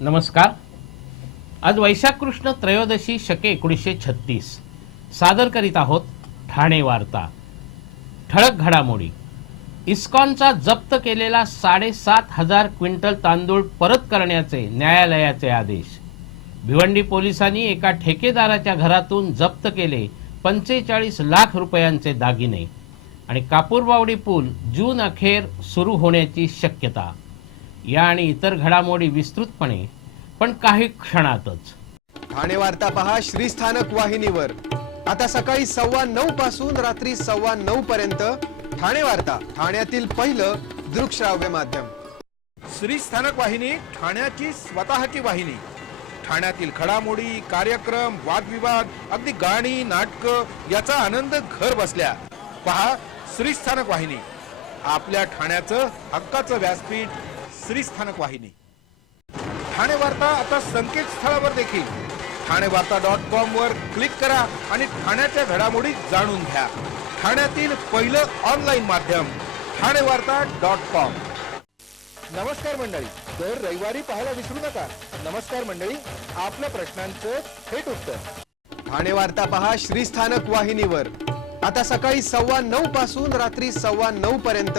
नमस्कार। आज वैशाख कृष्ण त्रयोदशी शके 1936 सादर करीत आहोत ठाणे वार्ता। ठळक घडामोडी। इस्कॉनचा जप्त केलेला 7,500 क्विंटल तांदूळ परत करण्याचे न्यायालयाचे आदेश। भिवंडी पोलिसांनी एका ठेकेदाराच्या घरातून जप्त केले 45 लाख रुपयांचे दागिने। आणि कापूरबावडी पूल जून अखेर सुरू होण्याची शक्यता। या आणि इतर घडामोडी विस्तृतपणे पण काही क्षणातच। ठाणे वार्ता पहा श्रीस्थानक वाहिनीवर। आता सकाळी 9:15 पासून रात्री 9:15 पर्यंत ठाणे वार्ता, ठाण्यातील पहिलं दृकश्राव्य माध्यम। श्रीस्थानक वाहिनी, ठाण्याची स्वतःची वाहिनी। ठाण्यातील घडामोडी, कार्यक्रम, वादविवाद, अगदी गाणी, नाटक याचा आनंद घर बसल्या पहा श्रीस्थानक वाहिनी। आपल्या ठाण्याचं हक्काचं व्यासपीठ श्रीस्थानक वाहिनी। ठाणे वार्ता आता संकेतस्थळावर देखील ठाणेवार्ता.com वर क्लिक करा आणि ठाण्याच्या घडामोडी जाणून घ्या। ठाण्यातील पहिलं ऑनलाईन माध्यम ठाणेवार्ता.com। नमस्कार मंडळी, दर रविवारी पाहायला विसरू नका। नमस्कार मंडळी, आपल्या प्रश्नांचं थेट उत्तर। ठाणे वार्ता पहा श्रीस्थानक वाहिनीवर। आता सकाळी 9:15 पासून रात्री 9:15 पर्यंत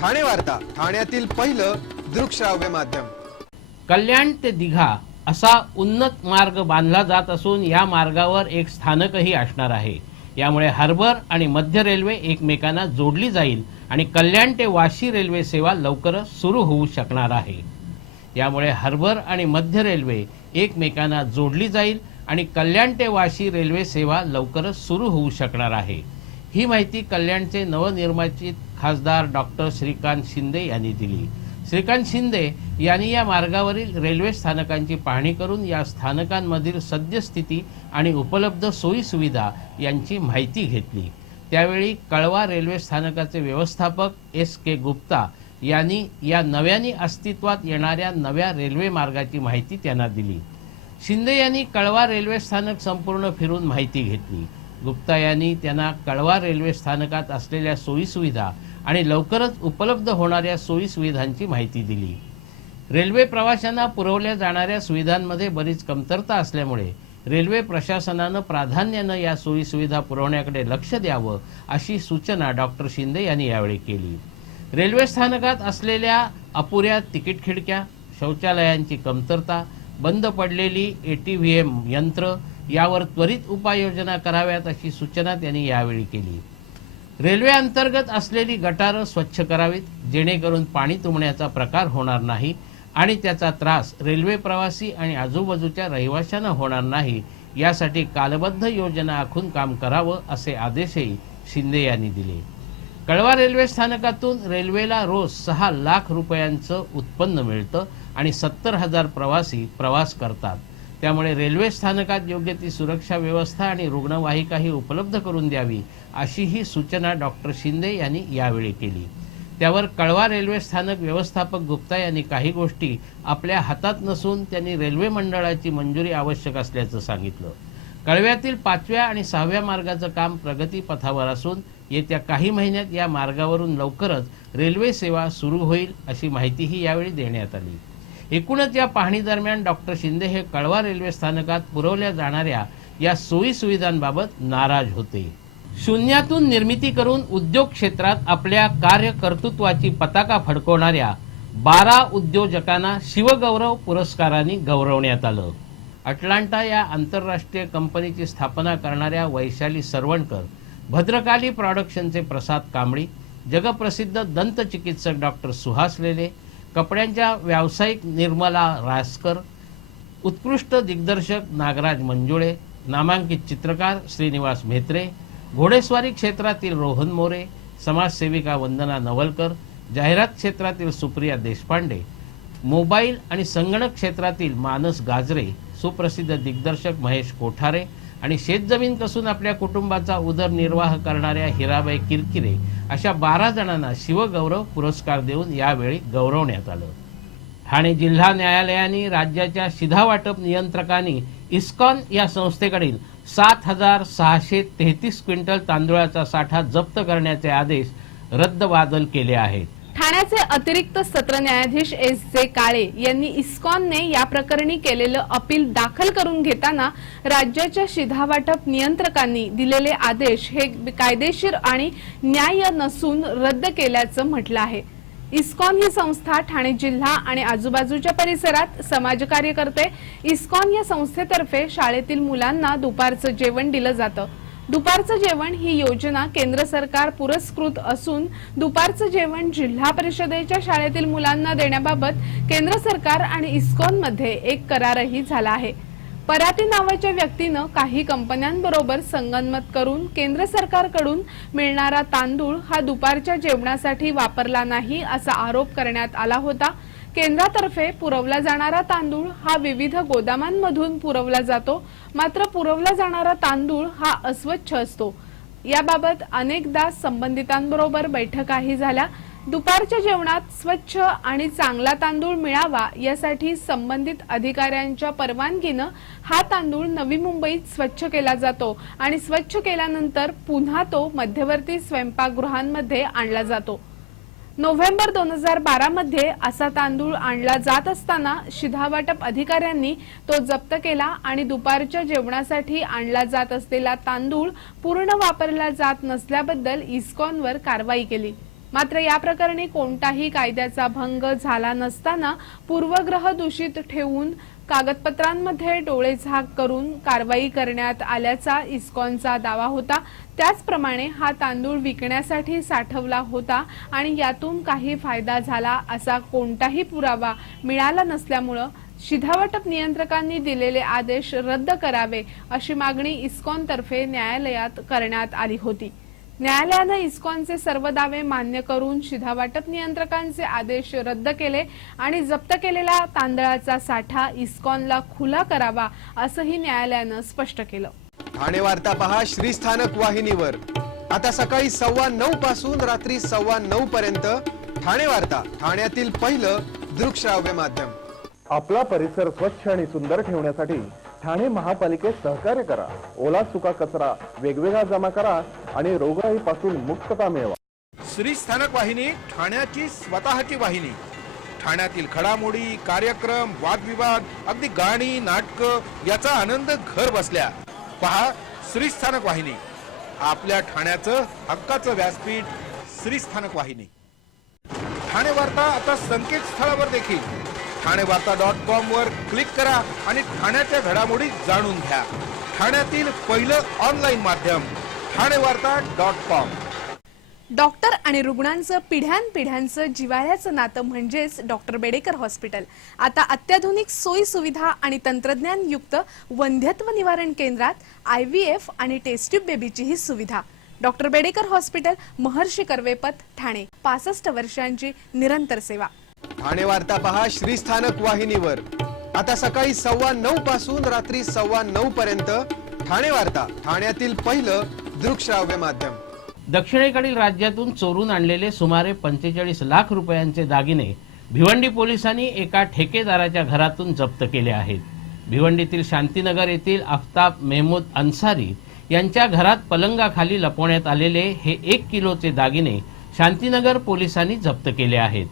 ठाणे वार्ता, ठाण्यातील पहिलं दृकश्राव्य माध्यम। कल्याण ते दिघा असा उन्नत मार्ग बांधला जात असून या मार्गावर एक स्थानकही असणार आहे। यामुळे हार्बर आणि मध्य रेल्वे एकमेकांना जोडली जाईल आणि कल्याण ते वाशी रेल्वे सेवा लवकरच सुरू होऊ शकणार आहे। यामुळे हार्बर आणि मध्य रेल्वे एकमेकांना जोडली जाईल आणि कल्याण ते वाशी रेल्वे सेवा लवकरच सुरू होऊ शकणार आहे। ही माहिती कल्याणचे नवनिर्वाचित खासदार डॉक्टर श्रीकांत शिंदे यांनी दिली। श्रीकांत शिंदे यांनी या मार्गावरील रेल्वे स्थानकांची पाहणी करून या स्थानकांमधील सद्यस्थिती आणि उपलब्ध सोयी सुविधा यांची माहिती घेतली। त्यावेळी कळवा रेल्वे स्थानकाचे व्यवस्थापक S.K. गुप्ता यांनी या नव्याने अस्तित्वात येणाऱ्या नव्या रेल्वे मार्गाची माहिती त्यांना दिली। शिंदे यांनी कळवा रेल्वे स्थानक संपूर्ण फिरून माहिती घेतली। गुप्ता यांनी त्यांना कळवा रेल्वे स्थानकात असलेल्या सोयी सुविधा आणि लवकरच उपलब्ध होणाऱ्या सोयी सुविधांची माहिती दिली। रेल्वे प्रवाशांना पुरवल्या जाणाऱ्या सुविधांमध्ये बरीच कमतरता असल्यामुळे रेल्वे प्रशासनानं प्राधान्यानं या सोयी सुविधा पुरवण्याकडे लक्ष द्यावं अशी सूचना डॉक्टर शिंदे यांनी यावेळी केली। रेल्वे स्थानकात असलेल्या अपुऱ्या तिकीट खिडक्या, शौचालयांची कमतरता, बंद पडलेली ATVM यंत्र यावर त्वरित उपाययोजना कराव्यात अशी सूचना त्यांनी यावेळी केली। रेल्वे अंतर्गत असलेली गटारं स्वच्छ करावीत जेणेकरून पाणी तुंबण्याचा प्रकार होणार नाही आणि त्याचा त्रास रेल्वे प्रवासी आणि आजूबाजूच्या रहिवाशांना होणार नाही यासाठी कालबद्ध योजना आखून काम करावं असे आदेशही शिंदे यांनी दिले। कळवा रेल्वे स्थानकातून रेल्वेला रोज 6 लाख रुपयांचं उत्पन्न मिळतं आणि 70,000 प्रवासी प्रवास करतात। त्यामुळे रेल्वे स्थानकात योग्य ती सुरक्षा व्यवस्था आणि रुग्णवाहिकाही उपलब्ध करून द्यावी अशी ही सूचना डॉक्टर शिंदे यांनी यावेळी केली। त्यावर कळवा रेल्वे स्थानक व्यवस्थापक गुप्ता यांनी काही गोष्टी आपल्या हातात नसून त्यांनी रेल्वे मंडळाची मंजुरी आवश्यक असल्याचं सांगितलं। कळव्यातील 5व्या आणि 6व्या मार्गाचं काम प्रगतीपथावर असून येत्या काही महिन्यात या मार्गावरून लवकरच रेल्वे सेवा सुरू होईल अशी माहितीही यावेळी देण्यात आली। एकूणच या पाहणी दरम्यान डॉक्टर शिंदे हे कळवा रेल्वे स्थानकात पुरवल्या जाणाऱ्या या सोयी सुविधांबाबत नाराज होते। शून्यातून निर्मिती करून उद्योग क्षेत्रात आपल्या कार्यकर्तृत्वाची पताका फडकवणाऱ्या 12 उद्योजकांना शिवगौरव पुरस्काराने गौरवण्यात आलं। अटलांटा या आंतरराष्ट्रीय कंपनीची स्थापना करणाऱ्या वैशाली सरवणकर, भद्रकाली प्रोडक्शनचे प्रसाद कांबळी, जगप्रसिद्ध दंतचिकित्सक डॉक्टर सुहास लेले, कपड्यांच्या व्यावसायिक निर्मला रासकर, उत्कृष्ट दिग्दर्शक नागराज मंजुळे, नामांकित चित्रकार श्रीनिवास म्हेत्रे, घोडेस्वारी क्षेत्रातील रोहन मोरे, समाजसेविका वंदना नवलकर, जाहिरात क्षेत्रातील सुप्रिया देशपांडे, मोबाईल आणि संगणक क्षेत्रातील मानस गाजरे, सुप्रसिद्ध दिग्दर्शक महेश कोठारे आणि शेतजमीन कसून आपल्या कुटुंबाचा उदरनिर्वाह करणाऱ्या हिराबाई किरकिरे अशा 12 जणांना शिवगौरव पुरस्कार देऊन यावेळी गौरवण्यात आलं। ठाणे जिल्हा न्यायालयाने राज्याच्या शिधावाटप नियंत्रकांनी इस्कॉन या संस्थेकडील 7,633 क्विंटल तांदूळाचा साठा जप्त करण्याचे आदेश रद्दबातल केले आहेत। ठाण्याचे अतिरिक्त सत्र न्यायाधीश एस जे काळे यांनी इस्कॉनने या प्रकरणी केलेलं अपील दाखल करून घेताना राज्याच्या शिधावाटप नियंत्रकांनी दिलेले आदेश हे कायदेशीर आणि न्याय्य नसून रद्द केल्याचं म्हटलं आहे। इस्कॉन ही संस्था ठाणे जिल्हा आणि आजूबाजूच्या परिसरात समाजकार्य करते। इस्कॉन या संस्थेतर्फे शाळेतील मुलांना दुपारचं जेवण दिलं जातं। दुपारचं जेवण ही योजना केंद्र सरकार पुरस्कृत असून दुपारचं जेवण जिल्हा परिषदेच्या शाळेतील मुलांना देण्याबाबत केंद्र सरकार आणि इस्कॉन मध्ये एक करारही झाला आहे। पराती नावाच्या व्यक्तीनं काही कंपन्यांबरोबर संगनमत करून केंद्र सरकारकडून मिळणारा तांदूळ हा दुपारच्या जेवणासाठी वापरला नाही असा आरोप करण्यात आला होता। केंद्रातर्फे पुरवला जाणारा तांदूळ हा विविध गोदामांमधून पुरवला जातो, मात्र पुरवला जाणारा तांदूळ हा अस्वच्छ असतो। याबाबत अनेकदा संबंधितांबरोबर बैठकाही झाल्या। दुपारच्या जेवणात स्वच्छ आणि चांगला तांदूळ मिळावा यासाठी संबंधित अधिकाऱ्यांच्या परवानगीनं हा तांदूळ नवी मुंबईत स्वच्छ केला जातो आणि स्वच्छ केल्यानंतर पुन्हा तो मध्यवर्ती स्वयंपाकगृहांमध्ये आणला जातो। नोव्हेंबर 2012 मध्ये असा तांदूळ आणला जात असताना शिधावाटप अधिकाऱ्यांनी तो जप्त केला आणि दुपारच्या जेवणासाठी आणला जात असलेला तांदूळ पूर्ण वापरला जात नसल्याबद्दल इस्कॉनवर कारवाई केली। मात्र या प्रकरणी कोणताही कायद्याचा भंग झाला नसताना पूर्वग्रह दूषित ठेवून कागदपत्रांमध्ये डोळेझाक करून कारवाई करण्यात आल्याचा इस्कॉनचा दावा होता। त्याचप्रमाणे हा तांदूळ विकण्यासाठी साठवला होता आणि यातून काही फायदा झाला असा कोणताही पुरावा मिळाला नसल्यामुळे शिधावाटप नियंत्रकांनी दिलेले आदेश रद्द करावे अशी मागणी इस्कॉनतर्फे न्यायालयात करण्यात आली होती। न्यायालयाने इस्कॉनचे सर्व दावे मान्य करून शिधावाटप नियंत्रकांचे आदेश रद्द केले आणि जप्त केलेला तांदळाचा साठा इस्कॉनला खुला करावा असंही न्यायालयानं स्पष्ट केलं। ठाणे वार्ता पहा श्रीस्थानक वाहिनीवर आता सकाळी 9:15 पासून रात्री 9:15 पर्यंत। ठाणे वार्ता, ठाण्यातील पहिलं दृकश्राव्य माध्यम। आपला परिसर स्वच्छ आणि सुंदर ठेवण्यासाठी ठाणे महापालिकेत सहकार्य करा। ओला सुका कचरा वेगवेगळा जमा करा आणि रोगराईपासून मुक्तता मिळवा। श्रीस्थानक वाहिनी ठाण्याची स्वतःची वाहिनी। ठाण्यातील घडामोडी, कार्यक्रम, वादविवाद, अगदी गाणी, नाटक याचा आनंद घर बसल्या पहा श्रीस्थानक वाहिनी। आपल्या ठाण्याचं हक्काचं व्यासपीठ श्रीस्थानक वाहिनी। ठाणे वार्ता आता संकेतस्थळावर देखील ठाणेवार्ता.com वर क्लिक करा आणि ठाण्याच्या घडामोडी जाणून घ्या। ठाण्यातील पहिलं ऑनलाईन माध्यम ठाणेवार्ता.com। डॉक्टर आणि रुग्णांचं पिढ्यानपिढ्यांचं जिव्हाळ्याचं नातं म्हणजेच डॉक्टर बेडेकर हॉस्पिटल आता अत्याधुनिक सोयी सुविधा आणि तंत्रज्ञान युक्त वंध्यत्व निवारण केंद्रात IVF आणि टेस्ट ट्यूब बेबीची ही सुविधा। डॉक्टर बेडेकर हॉस्पिटल, महर्षी कर्वेपथ, ठाणे। 65 वर्षांची निरंतर सेवा। ठाणे वार्ता पहा श्रीस्थानक वाहिनीवर आता सकाळी 9:15 पासून रात्री 9:15 पर्यंत। ठाणे वार्ता, ठाण्यातील पहिलं दृकश्राव्य माध्यम। दक्षिणेकडील राज्यातून चोरून आणलेले सुमारे 45 लाख रुपयांचे दागिने भिवंडी पोलिसांनी एका ठेकेदाराच्या घरातून जप्त केले आहेत। भिवंडीतील शांतीनगर येथील आफताब मेहमूद अन्सारी यांच्या घरात पलंगाखाली लपवण्यात आलेले हे 1 किलोचे दागिने शांतीनगर पोलिसांनी जप्त केले आहेत।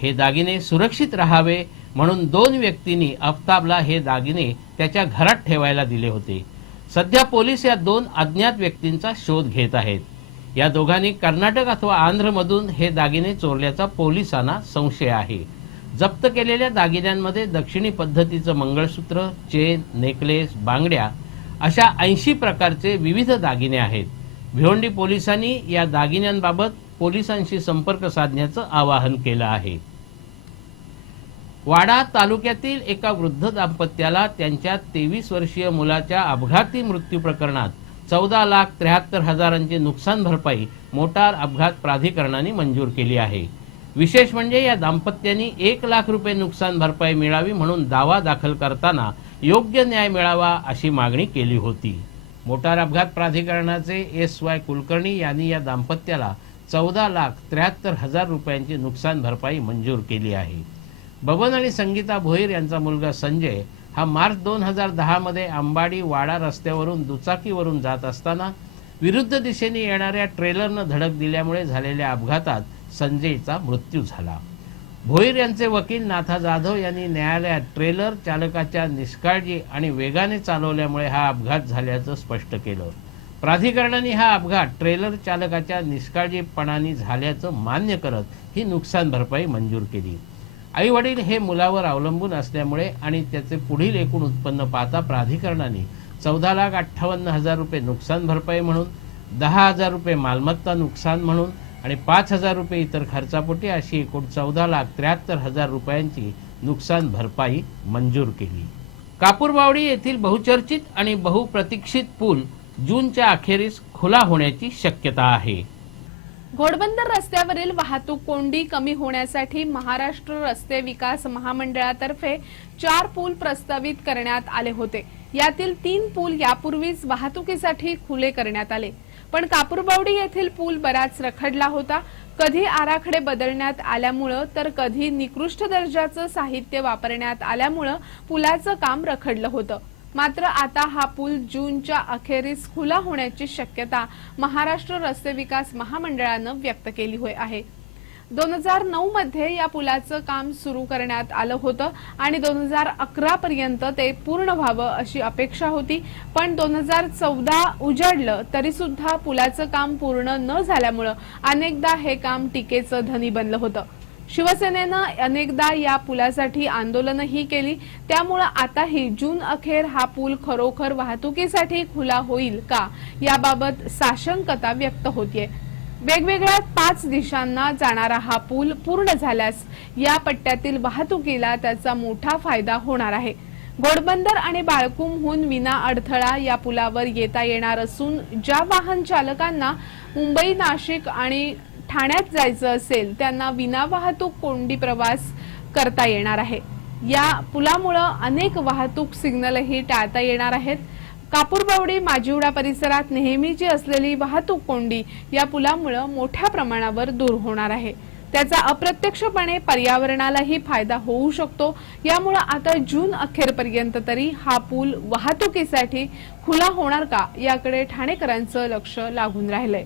हे दागिने सुरक्षित राहावे म्हणून 2 व्यक्तींनी आफताबला हे दागिने त्याच्या घरात ठेवायला दिले होते। सध्या पोलीस या 2 अज्ञात व्यक्तींचा शोध घेत आहेत। या दोघांनी कर्नाटक अथवा आंध्रमधून हे दागिने चोरल्याचा पोलिसांना संशय आहे। जप्त केलेल्या दागिन्यांमध्ये दक्षिणी पद्धतीचं मंगळसूत्र, चेन, नेकलेस, बांगड्या अशा 80 प्रकारचे विविध दागिने आहेत। भिवंडी पोलिसांनी या दागिन्यांबाबत पोलिसांशी संपर्क साधण्याचं आवाहन केलं आहे। वाडा तालुक्यातील एका वृद्ध दाम्पत्याला त्यांच्या 23 वर्षीय मुलाच्या अपघाती मृत्यू प्रकरणात 14,73,000ची नुकसान भरपाई मोटार अपघात प्राधिकरणाने मंजूर केली आहे। विशेष म्हणजे या दाम्पत्यांनी 1 लाख रुपये नुकसान भरपाई मिळावी म्हणून दावा दाखल करताना योग्य न्याय मिळावा अशी मागणी केली होती। मोटार अपघात प्राधिकरणाचे SY कुलकर्णी यांनी या दाम्पत्याला 14,73,000 रुपयांची नुकसान भरपाई मंजूर केली आहे। बबन आणि संगीता भोईर यांचा मुलगा संजय हा मार्च 2010 मध्ये अंबाडी वाडा रस्त्यावरून दुचाकीवरून जात असताना विरुद्ध दिशेने येणाऱ्या ट्रेलरनं धडक दिल्यामुळे झालेल्या अपघातात संजयचा मृत्यू झाला. भोईर यांचे वकील नाथा जाधव यांनी न्यायालयात ट्रेलर चालकाच्या निष्काळजी आणि वेगाने चालवल्यामुळे हा अपघात झाल्याचं स्पष्ट केलं. प्राधिकरणाने हा अपघात ट्रेलर चालकाच्या निष्काळजीपणाने झाल्याचं मान्य करत ही नुकसान भरपाई मंजूर केली. आई वडील हे मुलावर अवलंबून असल्यामुळे आणि त्याचे पुढील एकूण उत्पन्न पाहता प्राधिकरणाने 14,58,000 रुपये नुकसान भरपाई म्हणून, 10,000 रुपये मालमत्ता नुकसान म्हणून आणि 5,000 रुपये इतर खर्चापोटी अशी एकूण 14,73,000 रुपयांची नुकसान भरपाई मंजूर केली. कापूरबावडी येथील बहुचर्चित आणि बहुप्रतीक्षित पूल जूनच्या अखेरीस खुला होण्याची शक्यता आहे. घोडबंदर रस्त्यावरील वाहतूक कोंडी कमी होण्यासाठी महाराष्ट्र रस्ते विकास महामंडळातर्फे 4 पूल प्रस्तावित करण्यात आले होते. यातील 3 पूल यापूर्वीच वाहतुकीसाठी खुले करण्यात आले, पण कापूरबावडी येथील पूल बराच रखडला होता. कधी आराखडे बदलण्यात आल्यामुळे तर कधी निकृष्ट दर्जाचं साहित्य वापरण्यात आल्यामुळे पुलाचं काम रखडलं होतं. मात्र आता हा पूल जूनच्या अखेरीस खुला होण्याची शक्यता महाराष्ट्र रस्ते विकास महामंडळानं व्यक्त केली आहे. 2009 मध्ये या पुलाचं काम सुरू करण्यात आलं होतं आणि 2011 पर्यंत ते पूर्ण व्हावं अशी अपेक्षा होती, पण 2014 उजाडलं तरी सुद्धा पुलाचं काम पूर्ण न झाल्यामुळे अनेकदा हे काम टीकेचं धनी बनलं होतं. शिवसेनेनं अनेकदा या पुलासाठी आंदोलनही केली. त्यामुळे आताही जून अखेर हा पूल खरोखर वाहतुकीसाठी खुला होईल का याबाबत साशंकता व्यक्त होतीये. वेगवेगळ्या 5 दिशांना जाणारा हा पूल पूर्ण झाल्यास या पट्ट्यातील वाहतुकीला त्याचा मोठा फायदा होणार आहे. घोडबंदर आणि बाळकुमहून विना अडथळा या पुलावर येता येणार असून ज्या वाहन चालकांना मुंबई, नाशिक आणि ठाण्यात जायचं असेल त्यांना विना वाहतूक कोंडी प्रवास करता येणार आहे. या पुलामुळे अनेक वाहतूक सिग्नलही टाळता येणार आहेत. कापूरबावडी माजिवडा परिसरात नेहमीची असलेली वाहतूक कोंडी या पुलामुळे मोठ्या प्रमाणावर दूर होणार आहे. त्याचा अप्रत्यक्षपणे पर्यावरणालाही फायदा होऊ शकतो. यामुळे आता जून अखेरपर्यंत तरी हा पूल वाहतुकीसाठी खुला होणार का याकडे ठाणेकरांचं लक्ष लागून राहिलंय.